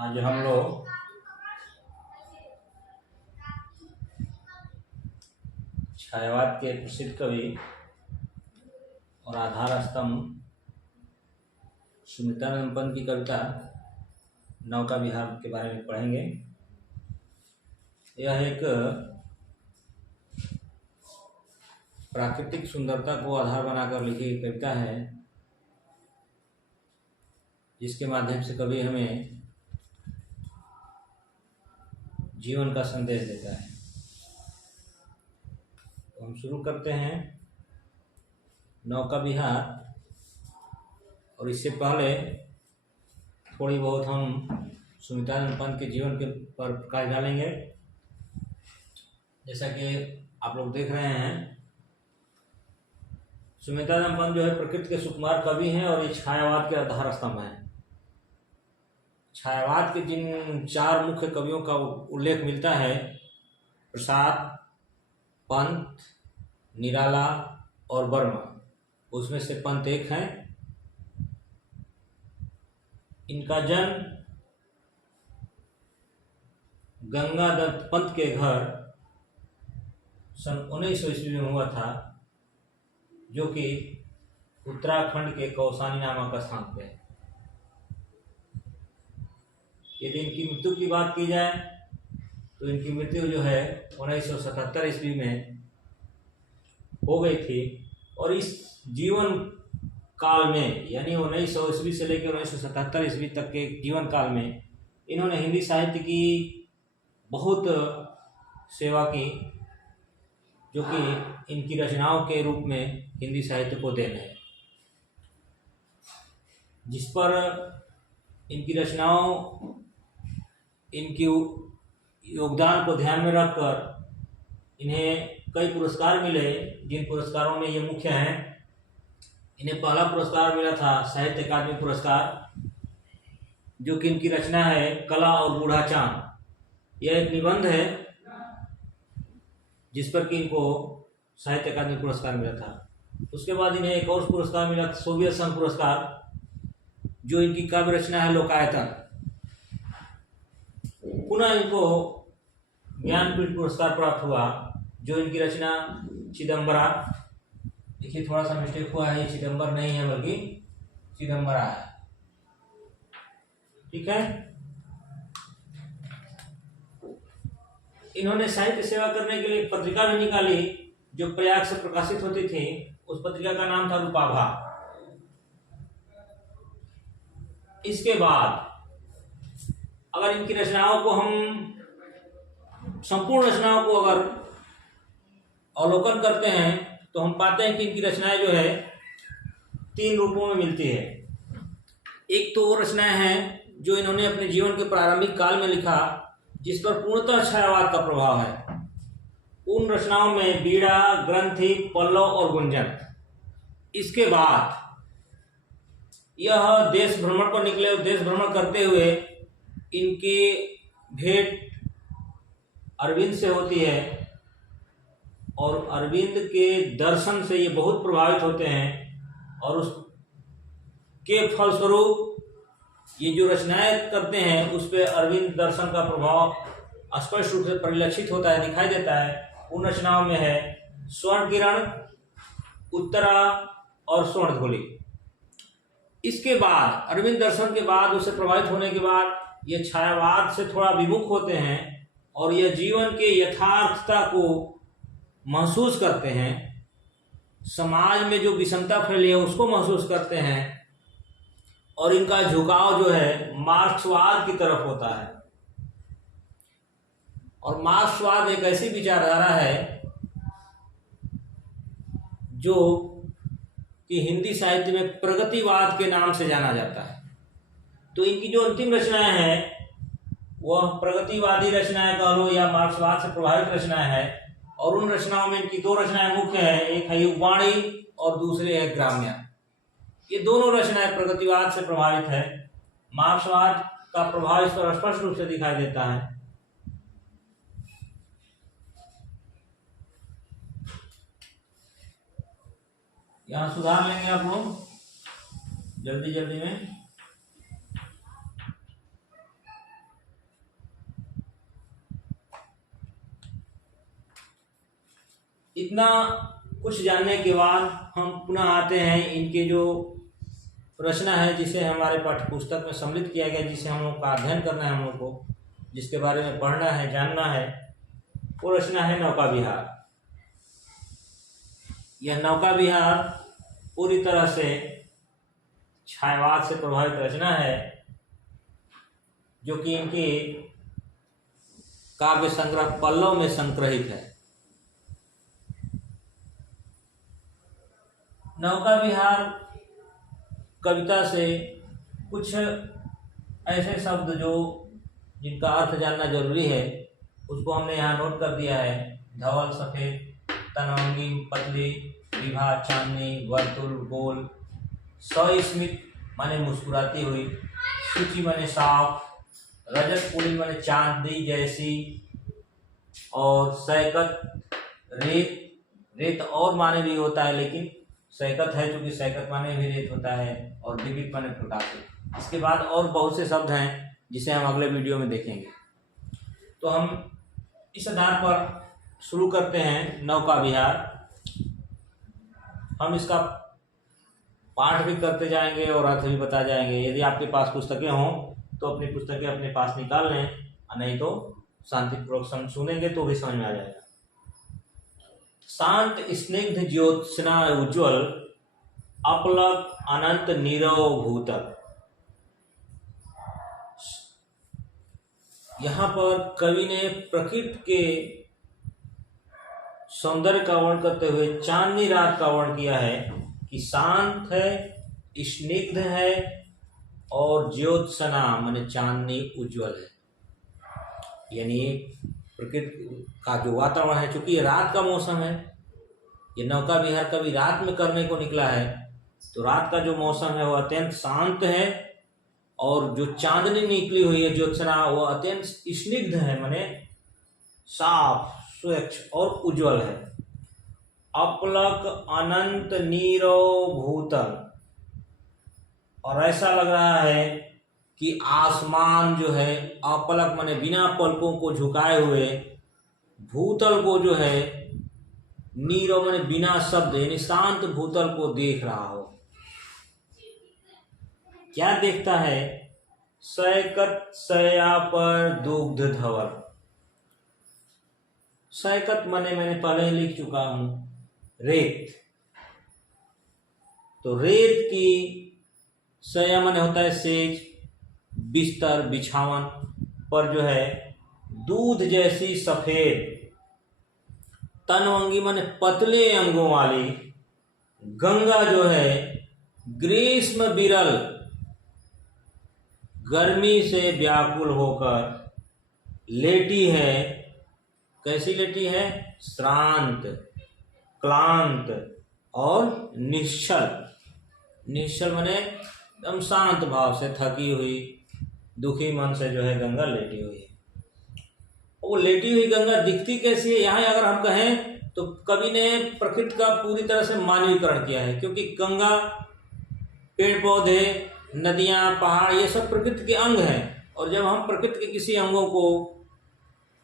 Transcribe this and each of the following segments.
आज हम लोग छायावाद के प्रसिद्ध कवि और आधार स्तंभ सुमित्रानंद पंत की कविता नौका विहार के बारे में पढ़ेंगे। यह एक प्राकृतिक सुंदरता को आधार बनाकर लिखी कविता है, जिसके माध्यम से कवि हमें जीवन का संदेश देता है। तो हम शुरू करते हैं नौका विहार। और इससे पहले थोड़ी बहुत हम सुमित्रानंद पंत के जीवन के पर प्रकाश डालेंगे। जैसा कि आप लोग देख रहे हैं, सुमित्रानंद पंत जो है प्रकृति के सुकुमार कवि हैं और ये छायावाद के आधार स्तंभ हैं। छायावाद के जिन चार मुख्य कवियों का उल्लेख मिलता है, प्रसाद, पंत, निराला और वर्मा, उसमें से पंत एक हैं। इनका जन्म गंगादत्त पंत के घर सन 1900 ईस्वी में हुआ था, जो कि उत्तराखंड के कौसानी नामक स्थान पे है। यदि इनकी मृत्यु की बात की जाए तो इनकी मृत्यु जो है 1977 ईस्वी में हो गई थी। और इस जीवन काल में, यानी 1900 ईस्वी से लेकर 1977 ईस्वी तक के जीवन काल में, इन्होंने हिंदी साहित्य की बहुत सेवा की, जो कि इनकी रचनाओं के रूप में हिंदी साहित्य को देन है। जिस पर इनकी रचनाओं, इनकी योगदान को ध्यान में रखकर इन्हें कई पुरस्कार मिले, जिन पुरस्कारों में ये मुख्य हैं। इन्हें पहला पुरस्कार मिला था साहित्य अकादमी पुरस्कार, जो कि इनकी रचना है कला और बूढ़ा चांद। यह एक निबंध है जिस पर कि इनको साहित्य अकादमी पुरस्कार मिला था। उसके बाद इन्हें एक और पुरस्कार मिला, सोवियत संघ पुरस्कार, जो इनकी काव्य रचना है लोकायतन। पुनः इनको ज्ञानपीठ पुरस्कार प्राप्त हुआ, जो इनकी रचना चिदंबरा। देखिए थोड़ा सा मिस्टेक हुआ है, ये चिदंबर नहीं है बल्कि चिदंबरा है। ठीक है। इन्होंने साहित्य सेवा करने के लिए एक पत्रिका भी निकाली, जो प्रयाग से प्रकाशित होती थी। उस पत्रिका का नाम था रूपाभा। इसके बाद अगर इनकी रचनाओं को हम, संपूर्ण रचनाओं को अगर अवलोकन करते हैं, तो हम पाते हैं कि इनकी रचनाएं जो है तीन रूपों में मिलती है। एक तो वो रचनाएं हैं जो इन्होंने अपने जीवन के प्रारंभिक काल में लिखा, जिस पर पूर्णतः छायावाद का प्रभाव है। उन रचनाओं में बीड़ा, ग्रंथि, पल्लव और गुंजन। इसके बाद यह देश भ्रमण पर निकले। देश भ्रमण करते हुए इनकी भेंट अरविंद से होती है, और अरविंद के दर्शन से ये बहुत प्रभावित होते हैं, और उसके फलस्वरूप ये जो रचनाएं करते हैं उस पर अरविंद दर्शन का प्रभाव स्पष्ट रूप से परिलक्षित होता है, दिखाई देता है। उन रचनाओं में है स्वर्ण किरण, उत्तरा और स्वर्णधूलि। इसके बाद अरविंद दर्शन के बाद, उससे प्रभावित होने के बाद, ये छायावाद से थोड़ा विमुख होते हैं और यह जीवन के यथार्थता को महसूस करते हैं। समाज में जो विषमता फैली है उसको महसूस करते हैं, और इनका झुकाव जो है मार्क्सवाद की तरफ होता है। और मार्क्सवाद एक ऐसी विचारधारा है जो कि हिंदी साहित्य में प्रगतिवाद के नाम से जाना जाता है। तो इनकी जो अंतिम रचनाएं हैं वह प्रगतिवादी रचनाएं कह लो या मार्क्सवाद से प्रभावित रचनाएं हैं। और उन रचनाओं में इनकी दो रचनाएं मुख्य हैं, एक है युगवाणी और दूसरी है ग्राम्या। ये दोनों रचनाएं प्रगतिवाद से प्रभावित है। मार्क्सवाद का प्रभाव इस पर स्पष्ट रूप से दिखाई देता है। यहाँ सुधार लेंगे आप लोग जल्दी जल्दी में। इतना कुछ जानने के बाद हम पुनः आते हैं इनके जो रचना है जिसे हमारे पाठ्य पुस्तक में सम्मिलित किया गया, जिसे हम लोग का अध्ययन करना है, हम लोग को जिसके बारे में पढ़ना है, जानना है, वो रचना है नौका विहार। यह नौका विहार पूरी तरह से छायावाद से प्रभावित रचना है, जो कि इनके काव्य संग्रह पल्लव में संग्रहित है। नौका विहार कविता से कुछ ऐसे शब्द जो जिनका अर्थ जानना जरूरी है उसको हमने यहाँ नोट कर दिया है। धवल, सफेद, तनवंगी, पतली, विभा, चांदनी, वर्तुल, गोल, सस्मित माने मुस्कुराती हुई, सूची माने साफ, रजत पूरी माने चांदनी जैसी, और सैकत रेत, रेत और माने भी होता है, लेकिन सैकत है क्योंकि सैकत माने भी रेत होता है, और दिपित माने फुटाके। इसके बाद और बहुत से शब्द हैं जिसे हम अगले वीडियो में देखेंगे। तो हम इस आधार पर शुरू करते हैं नौका विहार। हम इसका पाठ भी करते जाएंगे और अर्थ भी बता जाएंगे। यदि आपके पास पुस्तकें हों तो अपनी पुस्तकें अपने पास निकाल लें, नहीं तो शांतिपूर्वक सुनेंगे तो भी समझ में आ जाएगा। शांत स्निग्ध ज्योत्सना उज्ज्वल, अपलक अनंत नीरव भूतल। यहाँ पर कवि ने प्रकृति के सौंदर्य का वर्णन करते हुए चांदनी रात का वर्णन किया है कि शांत है, स्निग्ध है, और ज्योत्सना माने चांदनी उज्ज्वल है। यानी प्रकृति का जो वातावरण है, चूंकि ये रात का मौसम है, ये नौका विहार कभी रात में करने को निकला है, तो रात का जो मौसम है वो अत्यंत शांत है, और जो चांदनी निकली हुई है ज्योत्सना वो अत्यंत स्निग्ध है, माने साफ, स्वच्छ और उज्जवल है। अपलक अनंत नीरव भूतल, और ऐसा लग रहा है कि आसमान जो है अपलक माने बिना पलकों को झुकाए हुए, भूतल को जो है नीरव माने बिना शब्द, यानी शांत भूतल को देख रहा हो। क्या देखता है? सैकत सया पर दुग्ध धवल। सैकत माने मैंने पहले ही लिख चुका हूं, रेत। तो रेत की सया माने होता है सेज, बिस्तर, बिछावन पर जो है दूध जैसी सफेद, तनवंगी माने पतले अंगों वाली, गंगा जो है ग्रीष्म विरल, गर्मी से व्याकुल होकर लेटी है। कैसी लेटी है? श्रांत, क्लांत और निश्चल। निश्चल माने एकदम शांत भाव से, थकी हुई, दुखी मन से जो है गंगा लेटी हुई है। वो लेटी हुई गंगा दिखती कैसी है? यहाँ अगर हम कहें तो कवि ने प्रकृति का पूरी तरह से मानवीकरण किया है, क्योंकि गंगा, पेड़ पौधे, नदियाँ, पहाड़, ये सब प्रकृति के अंग हैं। और जब हम प्रकृति के किसी अंगों को,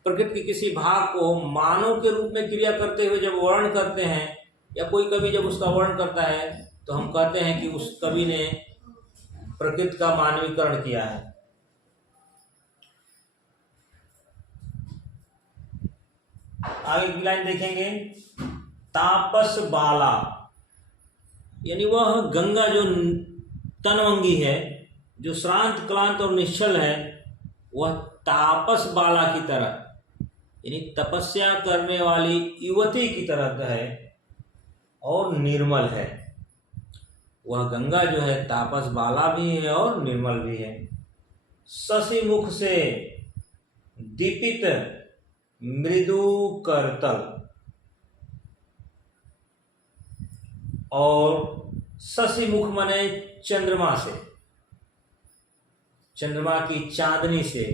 प्रकृति के किसी भाग को मानव के रूप में क्रिया करते हुए जब वर्णन करते हैं, या कोई कवि जब उसका वर्णन करता है, तो हम कहते हैं कि उस कवि ने प्रकृति का मानवीकरण किया है। आगे की लाइन देखेंगे, तापस बाला, यानी वह गंगा जो तनवंगी है, जो श्रांत, क्लांत और निश्चल है, वह तापस बाला की तरह, यानी तपस्या करने वाली युवती की तरह है और निर्मल है। वह गंगा जो है तापस बाला भी है और निर्मल भी है। शशि मुख से दीपित मृदु करतल, और शशि मुख माने चंद्रमा से, चंद्रमा की चांदनी से,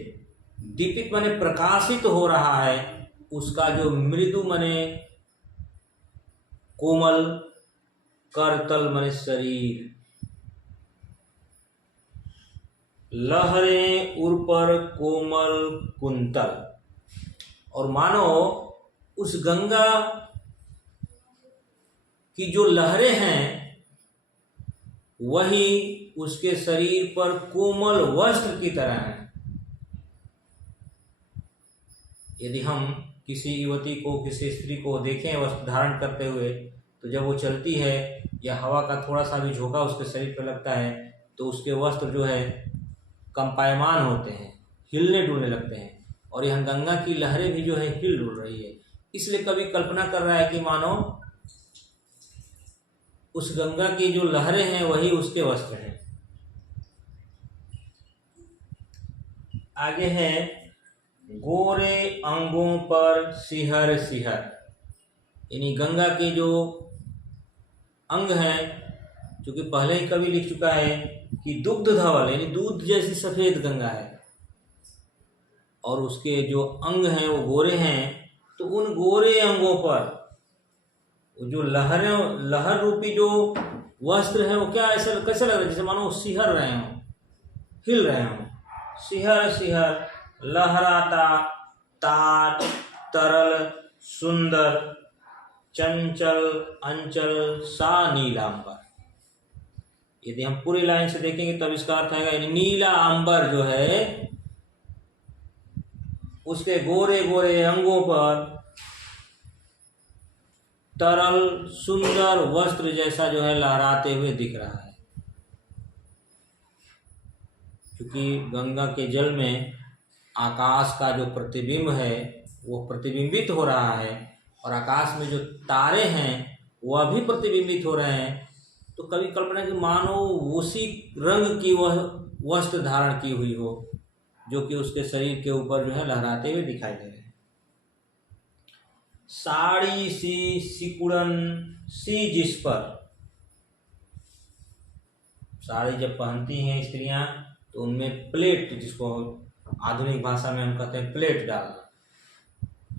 दीपित माने प्रकाशित हो रहा है, उसका जो मृदु माने कोमल, करतल माने शरीर, लहरें उर पर कोमल कुंतल। और मानो उस गंगा कि जो लहरें हैं वही उसके शरीर पर कोमल वस्त्र की तरह है। यदि हम किसी युवती को, किसी स्त्री को देखें वस्त्र धारण करते हुए, तो जब वो चलती है या हवा का थोड़ा सा भी झोंका उसके शरीर पर लगता है तो उसके वस्त्र जो है कंपायमान होते हैं, हिलने डुलने लगते हैं। और यहाँ गंगा की लहरें भी जो है हिल डुल रही है। इसलिए कवि कल्पना कर रहा है कि मानो उस गंगा की जो लहरें हैं वही उसके वस्त्र हैं। आगे है गोरे अंगों पर सिहर सिहर, यानी गंगा के जो अंग हैं, क्योंकि पहले ही कवि लिख चुका है कि दुग्ध धवल यानी दूध जैसी सफेद गंगा है, और उसके जो अंग हैं वो गोरे हैं। तो उन गोरे अंगों पर जो लहर रूपी जो वस्त्र है वो क्या ऐसा कैसे लग रहा है, जैसे मानो सिहर रहे हों, हिल रहे हों। सिहर सिहर लहराता तार तरल सुंदर चंचल अंचल सा नीलांबर। यदि हम पूरी लाइन से देखेंगे तब इसका अर्थ आएगा, यानी नीला अंबर जो है उसके गोरे गोरे अंगों पर तरल सुंदर वस्त्र जैसा जो है लहराते हुए दिख रहा है। क्योंकि गंगा के जल में आकाश का जो प्रतिबिंब है वो प्रतिबिंबित हो रहा है, और आकाश में जो तारे हैं वह भी प्रतिबिंबित हो रहे हैं। तो कभी कल्पना की मानो उसी रंग की वह वस्त्र धारण की हुई हो जो कि उसके शरीर के ऊपर जो है लहराते हुए दिखाई दे रहे हैं। साड़ी सी सिकुड़न सी जिस पर, साड़ी जब पहनती हैं स्त्रियां तो उनमें प्लेट, जिसको आधुनिक भाषा में हम कहते हैं प्लेट डालना।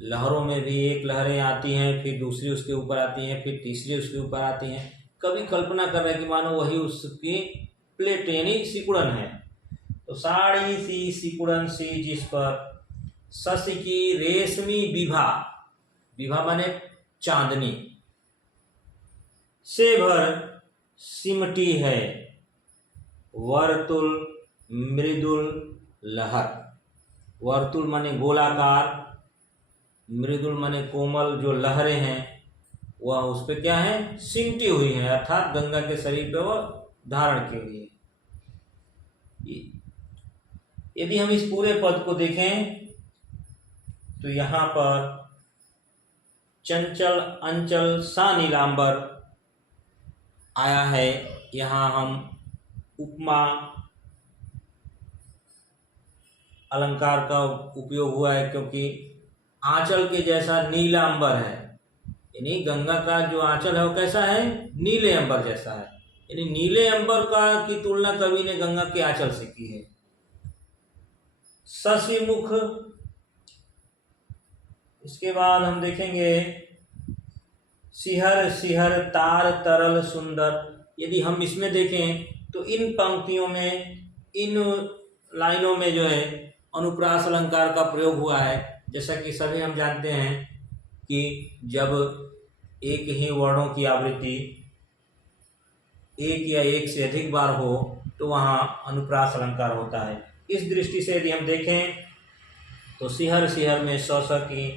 लहरों में भी एक लहरें आती हैं, फिर दूसरी उसके ऊपर आती हैं, फिर तीसरी उसके ऊपर आती हैं। कभी कल्पना कर रहे हैं कि मानो वही उसकी प्लेट यानी सिकुड़न है। तो साड़ी सी सिकुड़न सी जिस पर शशि की रेशमी विभा, विभा माने चांदनी, से भर सिमटी है वर्तुल मृदुल लहर। वर्तुल माने गोलाकार, मृदुल माने कोमल, जो लहरें हैं वह उस पर क्या है, सिमटी हुई है, अर्थात गंगा के शरीर पे वह धारण की हुई है। यदि हम इस पूरे पद को देखें तो यहाँ पर चंचल अंचल सा नीलांबर आया है। यहाँ हम उपमा अलंकार का उपयोग हुआ है, क्योंकि आंचल के जैसा नीला अंबर है, यानी गंगा का जो आंचल है वो कैसा है, नीले अंबर जैसा है। यानी नीले अंबर का की तुलना कवि ने गंगा के आंचल से की है। शशि मुख, इसके बाद हम देखेंगे सिहर सिहर तार तरल सुंदर। यदि हम इसमें देखें तो इन पंक्तियों में, इन लाइनों में जो है अनुप्रास अलंकार का प्रयोग हुआ है। जैसा कि सभी हम जानते हैं कि जब एक ही वर्णों की आवृत्ति एक या एक से अधिक बार हो तो वहाँ अनुप्रास अलंकार होता है। इस दृष्टि से यदि हम देखें तो सिहर सिहर में स स की,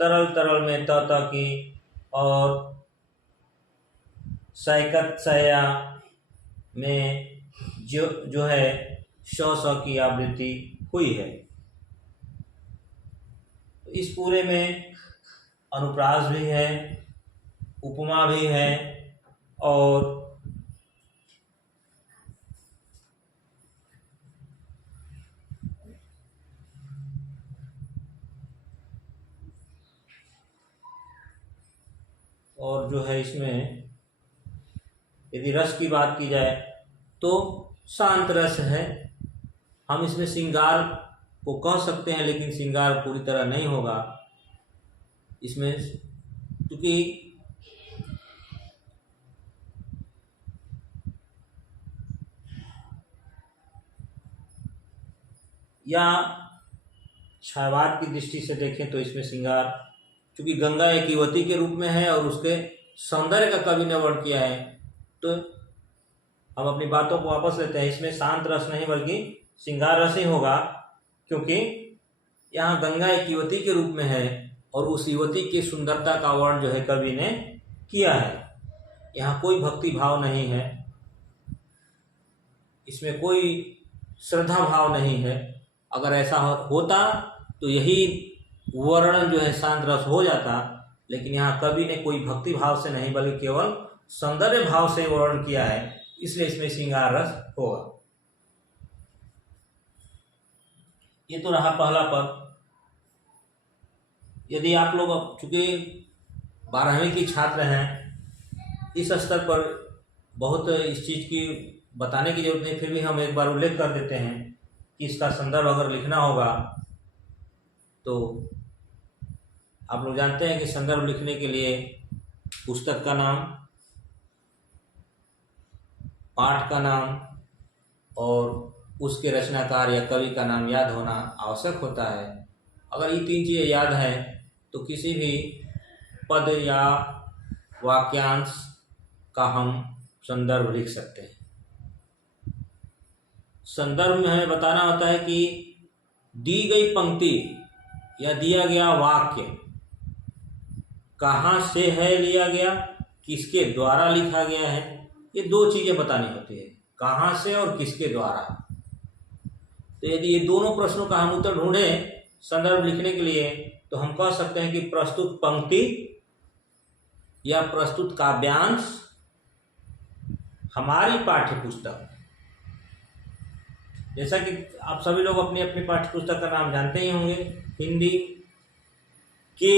तरल तरल में त त की, और सैकत सया में जो है श स की आवृत्ति हुई है। इस पूरे में अनुप्रास भी है, उपमा भी है, और जो है इसमें यदि रस की बात की जाए तो शांत रस है। हम इसमें श्रृंगार को कह सकते हैं, लेकिन श्रृंगार पूरी तरह नहीं होगा इसमें, क्योंकि या छायावाद की दृष्टि से देखें तो इसमें श्रृंगार, क्योंकि गंगा एक युवती के रूप में है और उसके सौंदर्य का कवि ने वर्णन किया है। तो हम अपनी बातों को वापस लेते हैं। इसमें शांत रस नहीं बल्कि श्रृंगार रस ही होगा, क्योंकि यहाँ गंगा एक युवती के रूप में है और उस युवती की सुंदरता का वर्णन जो है कवि ने किया है। यहाँ कोई भक्ति भाव नहीं है, इसमें कोई श्रद्धा भाव नहीं है। अगर ऐसा होता तो यही वर्णन जो है शांत रस हो जाता, लेकिन यहाँ कवि ने कोई भक्ति भाव से नहीं बल्कि केवल सौंदर्य भाव से वर्णन किया है, इसलिए इसमें श्रृंगार रस होगा। ये तो रहा पहला पद। यदि आप लोग अब चूंकि 12वीं की छात्र हैं, इस स्तर पर बहुत इस चीज़ की बताने की जरूरत नहीं, फिर भी हम एक बार उल्लेख कर देते हैं कि इसका संदर्भ अगर लिखना होगा तो आप लोग जानते हैं कि संदर्भ लिखने के लिए पुस्तक का नाम, पाठ का नाम और उसके रचनाकार या कवि का नाम याद होना आवश्यक होता है। अगर ये 3 चीज़ें याद हैं तो किसी भी पद या वाक्यांश का हम संदर्भ लिख सकते हैं। संदर्भ में हमें बताना होता है कि दी गई पंक्ति या दिया गया वाक्य कहाँ से है लिया गया, किसके द्वारा लिखा गया है। ये 2 चीज़ें बतानी होती है, कहाँ से और किसके द्वारा। तो यदि ये दोनों प्रश्नों का हम उत्तर ढूंढें संदर्भ लिखने के लिए, तो हम कह सकते हैं कि प्रस्तुत पंक्ति या प्रस्तुत काव्यांश हमारी पाठ्य पुस्तक, जैसा कि आप सभी लोग अपनी अपनी पाठ्य पुस्तक का नाम जानते ही होंगे। हिंदी के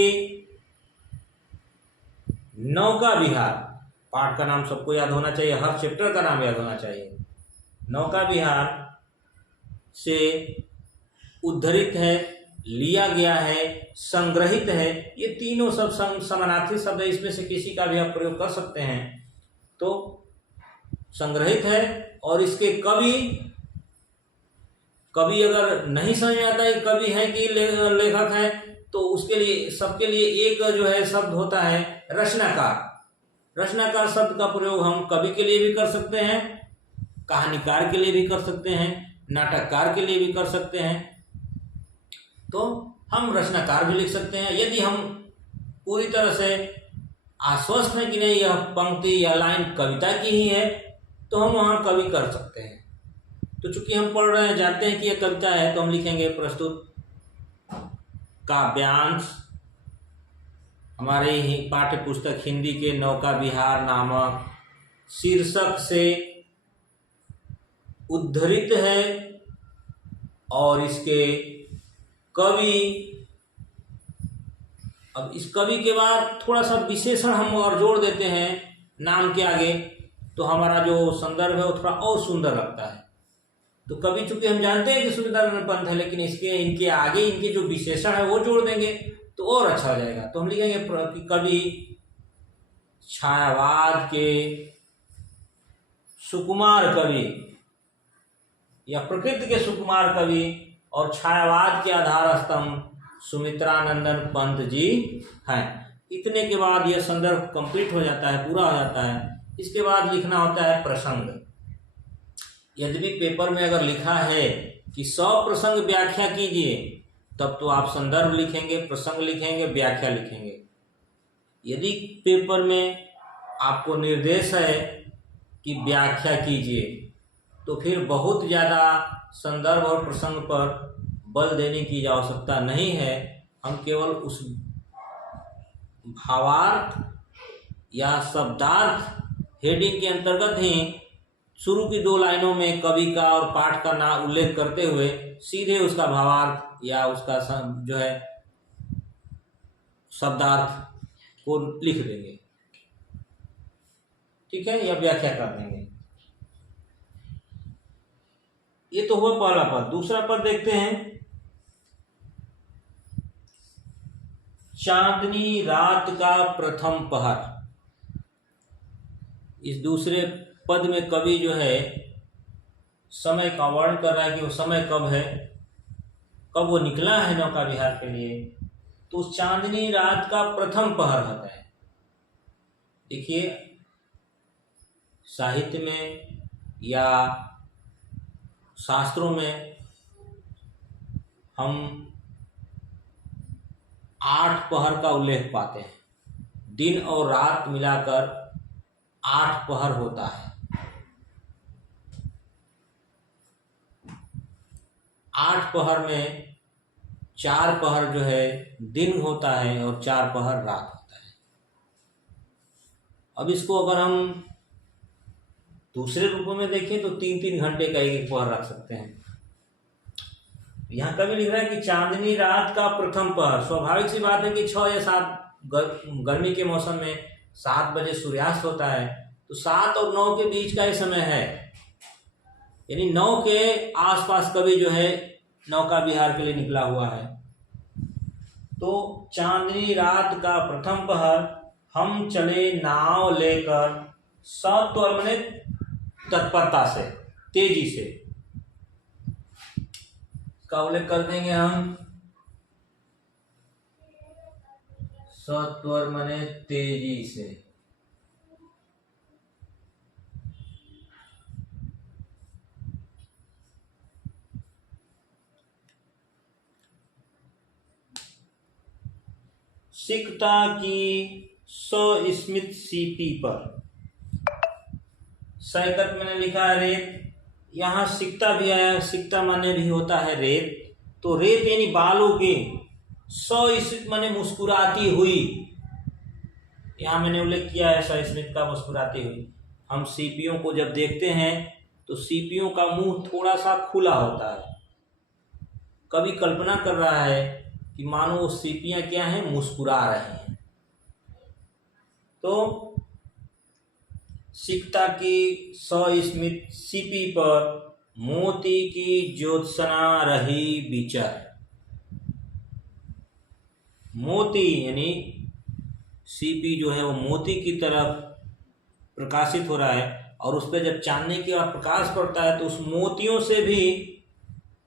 नौका विहार, पाठ का नाम सबको याद होना चाहिए, हर चैप्टर का नाम याद होना चाहिए। नौका विहार से उद्धृत है, लिया गया है, संग्रहित है, ये तीनों सब समानार्थी शब्द है, इसमें से किसी का भी आप प्रयोग कर सकते हैं। तो संग्रहित है और इसके कवि अगर नहीं समझ में आता है कवि है कि लेखक है, तो उसके लिए सबके लिए एक जो है शब्द होता है रचनाकार। रचनाकार शब्द का प्रयोग हम कवि के लिए भी कर सकते हैं, कहानीकार के लिए भी कर सकते हैं, नाटककार के लिए भी कर सकते हैं। तो हम रचनाकार भी लिख सकते हैं। यदि हम पूरी तरह से आश्वस्त हैं कि नहीं यह पंक्ति या लाइन कविता की ही है, तो हम वहाँ कवि कर सकते हैं। तो चूंकि हम पढ़ रहे हैं, जानते हैं कि यह कविता है, तो हम लिखेंगे प्रस्तुत काव्यांश हमारे ही पाठ्य पुस्तक हिंदी के नौका विहार नामक शीर्षक से उद्धृत है और इसके कवि। अब इस कवि के बाद थोड़ा सा विशेषण हम और जोड़ देते हैं नाम के आगे, तो हमारा जो संदर्भ है वो थोड़ा और सुंदर लगता है। तो कवि चूंकि हम जानते हैं कि सुंदर पंथ है, लेकिन इनके आगे इनके जो विशेषण है वो जोड़ देंगे तो और अच्छा हो जाएगा। तो हम लिखेंगे कि कवि छायावाद के सुकुमार कवि या प्रकृति के सुकुमार कवि और छायावाद के आधार स्तंभ सुमित्रानंदन पंत जी हैं। इतने के बाद यह संदर्भ कंप्लीट हो जाता है, पूरा हो जाता है। इसके बाद लिखना होता है प्रसंग। यद्यपि पेपर में अगर लिखा है कि 100 प्रसंग व्याख्या कीजिए, तब तो आप संदर्भ लिखेंगे, प्रसंग लिखेंगे, व्याख्या लिखेंगे। यदि पेपर में आपको निर्देश है कि व्याख्या कीजिए, तो फिर बहुत ज़्यादा संदर्भ और प्रसंग पर बल देने की आवश्यकता नहीं है। हम केवल उस भावार्थ या शब्दार्थ हेडिंग के अंतर्गत ही शुरू की 2 लाइनों में कवि का और पाठ का नाम उल्लेख करते हुए सीधे उसका भावार्थ या उसका जो है शब्दार्थ को लिख देंगे, ठीक है, या व्याख्या कर देंगे। ये तो हुआ पहला पद। दूसरा पद देखते हैं। चांदनी रात का प्रथम पहर। इस दूसरे पद में कवि जो है समय का वर्णन कर रहा है कि वो समय कब है, कब वो निकला है नौका विहार के लिए। तो चांदनी रात का प्रथम पहर होता है। देखिए, साहित्य में या शास्त्रों में हम 8 पहर का उल्लेख पाते हैं। दिन और रात मिलाकर 8 पहर होता है। 8 पहर में 4 पहर जो है दिन होता है और 4 पहर रात होता है। अब इसको अगर हम दूसरे रूपों में देखें तो 3-3 घंटे का एक पहर रख सकते हैं। यहाँ कभी लिख रहा है कि चांदनी रात का प्रथम पहर। स्वाभाविक सी बात है कि 6 या 7 गर्मी के मौसम में 7 बजे सूर्यास्त होता है, तो 7 और 9 के बीच का ये समय है, यानी 9 के आसपास कभी जो है नौका विहार के लिए निकला हुआ है। तो चांदनी रात का प्रथम पहर हम चले नाव लेकर, सत्वर माने तत्परता से, तेजी से, का उल्लेख कर देंगे हम। सत्वर माने तेजी से। सिकता की सस्मित सीपी पर। सैकत मैंने लिखा है रेत, यहाँ सिकता भी आया। सिकता माने भी होता है रेत, तो रेत यानी बालों के। सस्मित माने मुस्कुराती हुई, यहाँ मैंने उल्लेख किया है सस्मित का, मुस्कुराती हुई। हम सीपियों को जब देखते हैं तो सीपियों का मुंह थोड़ा सा खुला होता है। कवि कल्पना कर रहा है कि मानो वो सीपियां क्या हैं, मुस्कुरा रही हैं। तो सिकता की सस्मित सीपी पर मोती की ज्योत्सना रही विचर। मोती यानी सीपी जो है वो मोती की तरफ प्रकाशित हो रहा है, और उस पर जब चांदनी का प्रकाश पड़ता है तो उस मोतियों से भी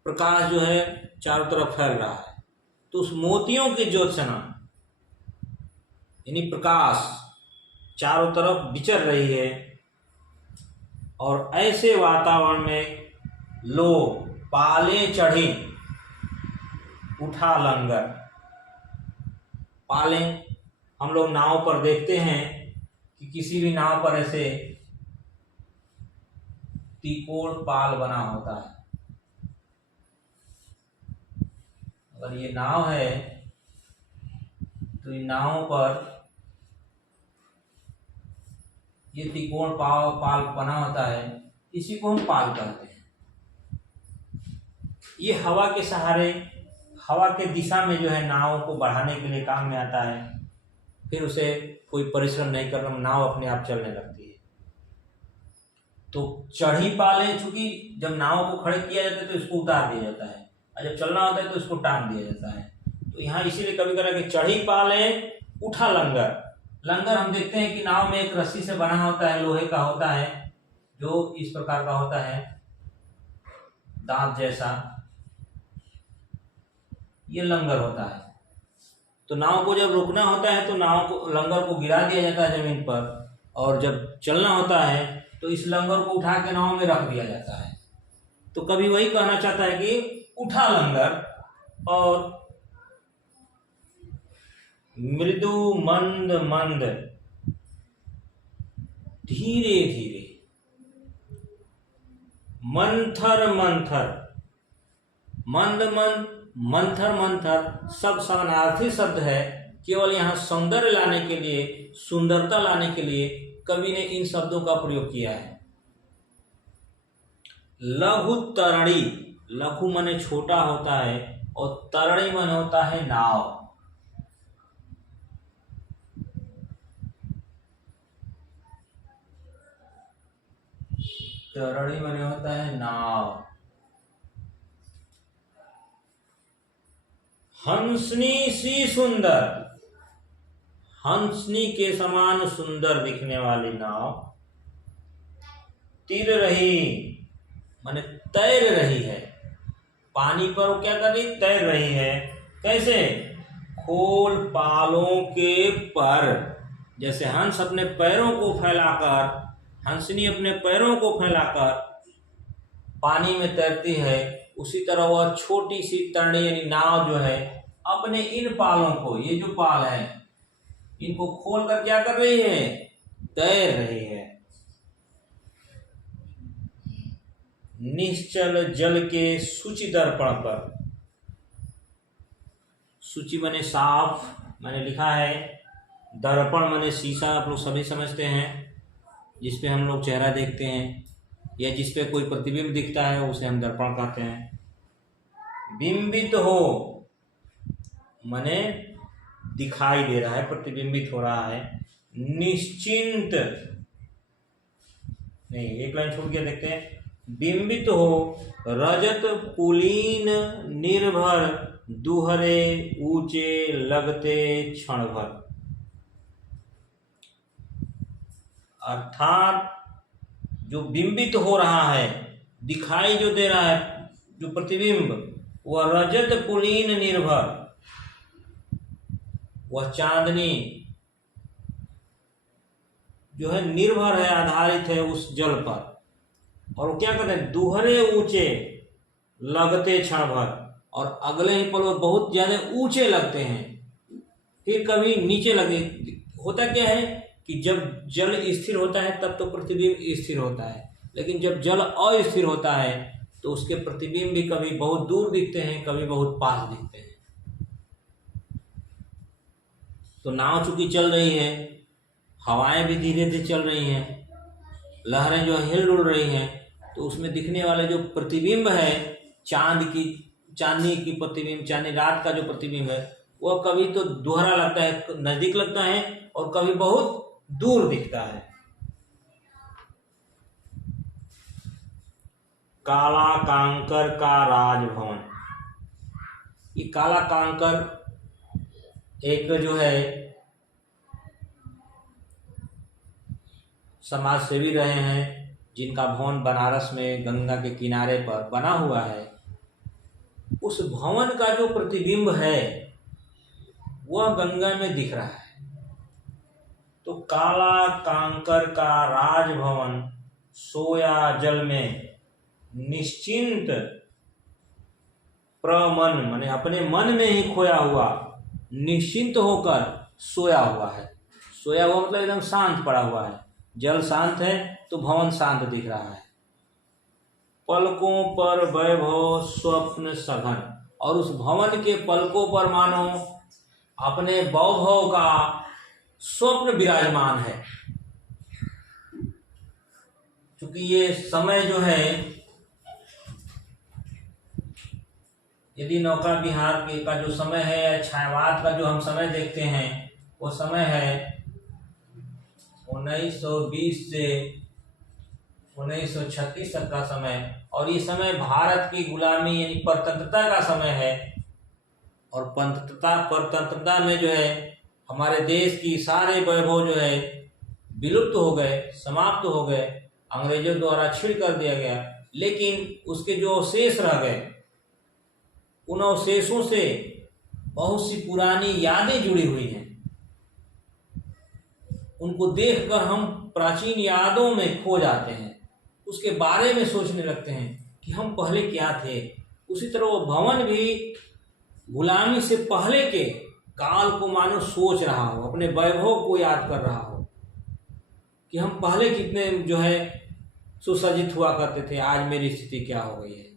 प्रकाश जो है चारों तरफ फैल रहा है। तो उस मोतियों की ज्योत्सना यानी प्रकाश चारों तरफ विचर रही है। और ऐसे वातावरण में लोग पाले चढ़े, उठा लंगर। पाले हम लोग नाव पर देखते हैं कि किसी भी नाव पर ऐसे त्रिकोण पाल बना होता है। अगर ये नाव है तो इन नावों पर ये त्रिकोण पाल बना होता है, इसी को हम पाल कहते हैं। ये हवा के सहारे, हवा के दिशा में जो है नाव को बढ़ाने के लिए काम में आता है। फिर उसे कोई परिश्रम नहीं करना, नाव अपने आप चलने लगती है। तो चढ़ी पाले, चूंकि जब नाव को खड़े किया जाता है तो इसको उतार दिया जाता है, और जब चलना होता है तो इसको टांग दिया जाता है। तो यहाँ इसीलिए कभी करा कि चढ़ी पाले उठा लंगर। लंगर हम देखते हैं कि नाव में एक रस्सी से बना होता है, लोहे का होता है, जो इस प्रकार का होता है, दांत जैसा, ये लंगर होता है। तो नाव को जब रोकना होता है तो नाव को, लंगर को गिरा दिया जाता है जमीन पर, और जब चलना होता है तो इस लंगर को उठा के नाव में रख दिया जाता है। तो कभी वही कहना चाहता है कि उठा लंगर, और मृदु मंद मंद, धीरे धीरे, मंथर मंथर, मंद मंद, मंथर मंथर, सब समानार्थी शब्द है। केवल यहाँ सौंदर्य लाने के लिए, सुंदरता लाने के लिए कवि ने इन शब्दों का प्रयोग किया है। लघु तरणी, लघु माने छोटा होता है, और तरणी माने होता है नाव। तरणी माने होता है नाव। हंसनी सी सुंदर, हंसनी के समान सुंदर दिखने वाली नाव। तिर रही माने तैर रही है, पानी पर वो क्या कर रही, तैर रही है। कैसे, खोल पालों के पर, जैसे हंस अपने पैरों को फैलाकर, हंसनी अपने पैरों को फैलाकर पानी में तैरती है, उसी तरह वह छोटी सी तरणी यानी नाव जो है अपने इन पालों को, ये जो पाल है इनको खोल कर क्या कर रही है, तैर रही है। निश्चल जल के सूचि दर्पण पर, सूचि माने साफ, मैंने लिखा है, दर्पण माने शीशा, आप लोग सभी समझते हैं, जिसपे हम लोग चेहरा देखते हैं या जिसपे कोई प्रतिबिंब दिखता है उसे हम दर्पण कहते हैं। बिंबित हो माने दिखाई दे रहा है, प्रतिबिंबित हो रहा है। निश्चिंत, नहीं एक लाइन छूट गया, देखते हैं। बिंबित हो रजत पुलीन निर्भर दुहरे ऊंचे लगते क्षण भर, अर्थात जो बिंबित हो रहा है, दिखाई जो दे रहा है, जो प्रतिबिंब, वह रजत पुलीन निर्भर, वह चांदनी जो है निर्भर है, आधारित है उस जल पर। और वो क्या करते हैं, दुहरे ऊंचे लगते क्षण भर, और अगले ही पल वो बहुत ज्यादा ऊंचे लगते हैं, फिर कभी नीचे लगे। होता क्या है कि जब जल स्थिर होता है तब तो प्रतिबिंब स्थिर होता है, लेकिन जब जल अस्थिर होता है तो उसके प्रतिबिंब भी कभी बहुत दूर दिखते हैं, कभी बहुत पास दिखते हैं। तो नाव चूंकि चल रही है, हवाएं भी धीरे धीरे चल रही हैं, लहरें जो हिल डुल रही हैं, तो उसमें दिखने वाले जो प्रतिबिंब है, चांदनी की प्रतिबिंब, चांदनी रात का जो प्रतिबिंब है, वह कभी तो दोहरा लगता है, नजदीक लगता है, और कभी बहुत दूर दिखता है। काला कांकर का राजभवन, ये काला कांकर एक जो है समाज सेवी रहे हैं, जिनका भवन बनारस में गंगा के किनारे पर बना हुआ है। उस भवन का जो प्रतिबिंब है वह गंगा में दिख रहा है। तो काला कांकर का राजभवन सोया जल में निश्चिंत, प्रमन माने अपने मन में ही खोया हुआ, निश्चिंत होकर सोया हुआ है। सोया हुआ मतलब एकदम शांत पड़ा हुआ है। जल शांत है तो भवन शांत दिख रहा है। पलकों पर वैभव स्वप्न सघन, और उस भवन के पलकों पर मानो अपने वैभव का स्वप्न विराजमान है। क्योंकि ये समय जो है, यदि नौका विहार का जो समय है या छायावाद का जो हम समय देखते हैं, वो समय है 1920 से 1936 तक का समय। और ये समय भारत की गुलामी यानी परतंत्रता का समय है। और परतंत्रता में जो है हमारे देश की सारे वैभव जो है विलुप्त हो गए, समाप्त हो गए, अंग्रेजों द्वारा छीन कर दिया गया। लेकिन उसके जो अवशेष रह गए, उन अवशेषों से बहुत सी पुरानी यादें जुड़ी हुई हैं। उनको देखकर हम प्राचीन यादों में खो जाते हैं, उसके बारे में सोचने लगते हैं कि हम पहले क्या थे। उसी तरह वो भवन भी गुलामी से पहले के काल को मानो सोच रहा हो, अपने वैभव को याद कर रहा हो कि हम पहले कितने जो है सुसज्जित हुआ करते थे, आज मेरी स्थिति क्या हो गई है।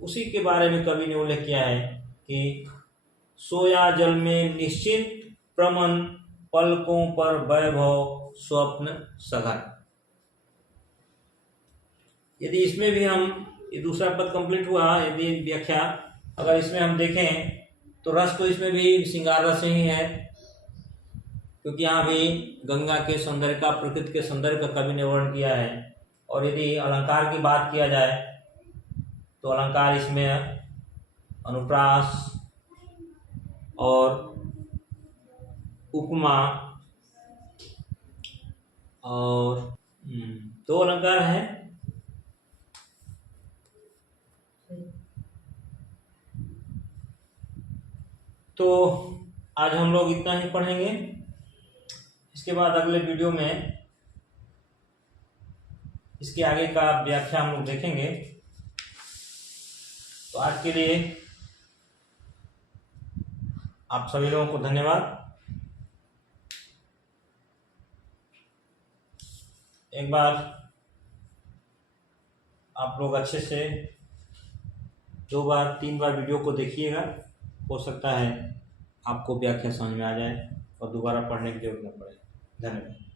उसी के बारे में कवि ने उल्लेख किया है कि सोया जल में निश्चिंत, प्रमन पलकों पर वैभव स्वप्न सघन। यदि इसमें भी हम, ये दूसरा पद कंप्लीट हुआ, यदि व्याख्या अगर इसमें हम देखें तो रस तो इसमें भी श्रृंगार रस ही है, क्योंकि यहाँ भी गंगा के सौंदर्य का, प्रकृति के सौंदर्य का कवि ने वर्णन किया है। और यदि अलंकार की बात किया जाए तो अलंकार इसमें अनुप्रास और उपमा और दो अलंकार हैं। तो आज हम लोग इतना ही पढ़ेंगे। इसके बाद अगले वीडियो में इसके आगे का व्याख्या हम लोग देखेंगे। तो आज के लिए आप सभी लोगों को धन्यवाद। एक बार आप लोग अच्छे से 2 बार 3 बार वीडियो को देखिएगा, हो सकता है आपको व्याख्या समझ में आ जाए और दोबारा पढ़ने की जरूरत न पड़े। धन्यवाद।